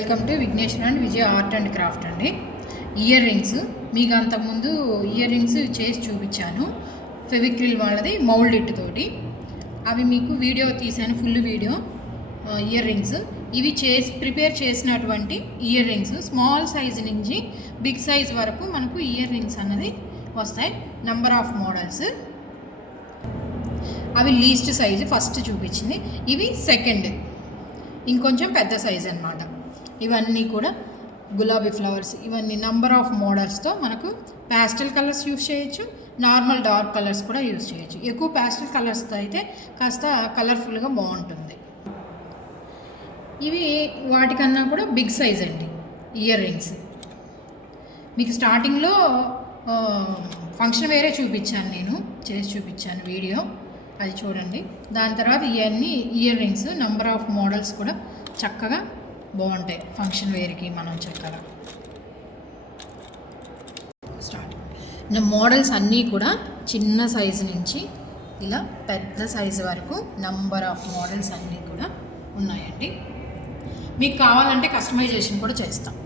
Welcome to Vigneshwar and Vijaya art and craft అండి. Ear rings మీకు అంతకుముందు ఇయర్ రింగ్స్ చేసి చూపించాను. ఫెవిక్రిల్ వాళ్ళది మౌల్డ్ ఇట్ తోటి అవి మీకు వీడియో తీసాను, ఫుల్ వీడియో. ఇయర్ రింగ్స్ ఇవి ప్రిపేర్ చేసినటువంటి ఇయర్ రింగ్స్ స్మాల్ సైజ్ నుంచి బిగ్ సైజ్ వరకు మనకు ఇయర్ రింగ్స్ అన్నది వస్తాయి. Number of models. అవి లీస్ట్ సైజు ఫస్ట్ చూపించింది, ఇవి సెకండ్ ఇంకొంచెం పెద్ద సైజ్ అన్నమాట. ఇవన్నీ కూడా గులాబీ ఫ్లవర్స్, ఇవన్నీ నంబర్ ఆఫ్ మోడల్స్తో మనకు ప్యాస్టల్ కలర్స్ యూస్ చేయొచ్చు, నార్మల్ డార్క్ కలర్స్ కూడా యూస్ చేయొచ్చు. ఎక్కువ ప్యాస్టల్ కలర్స్తో అయితే కాస్త కలర్ఫుల్గా బాగుంటుంది. ఇవి వాటికన్నా కూడా బిగ్ సైజ్ అండి ఇయర్ రింగ్స్. మీకు స్టార్టింగ్లో ఫంక్షన్ వేరే చూపించాను, నేను చేసి చూపించాను వీడియో, అది చూడండి. దాని తర్వాత ఇవన్నీ ear rings number of models కూడా చక్కగా బాగుంటాయి. ఫంక్షన్ వేర్కి మనం చక్కగా స్టార్ట్. మోడల్స్ అన్నీ కూడా చిన్న సైజు నుంచి ఇలా పెద్ద సైజు వరకు నంబర్ ఆఫ్ మోడల్స్ అన్నీ కూడా ఉన్నాయండి. మీకు కావాలంటే కస్టమైజేషన్ కూడా చేస్తాం.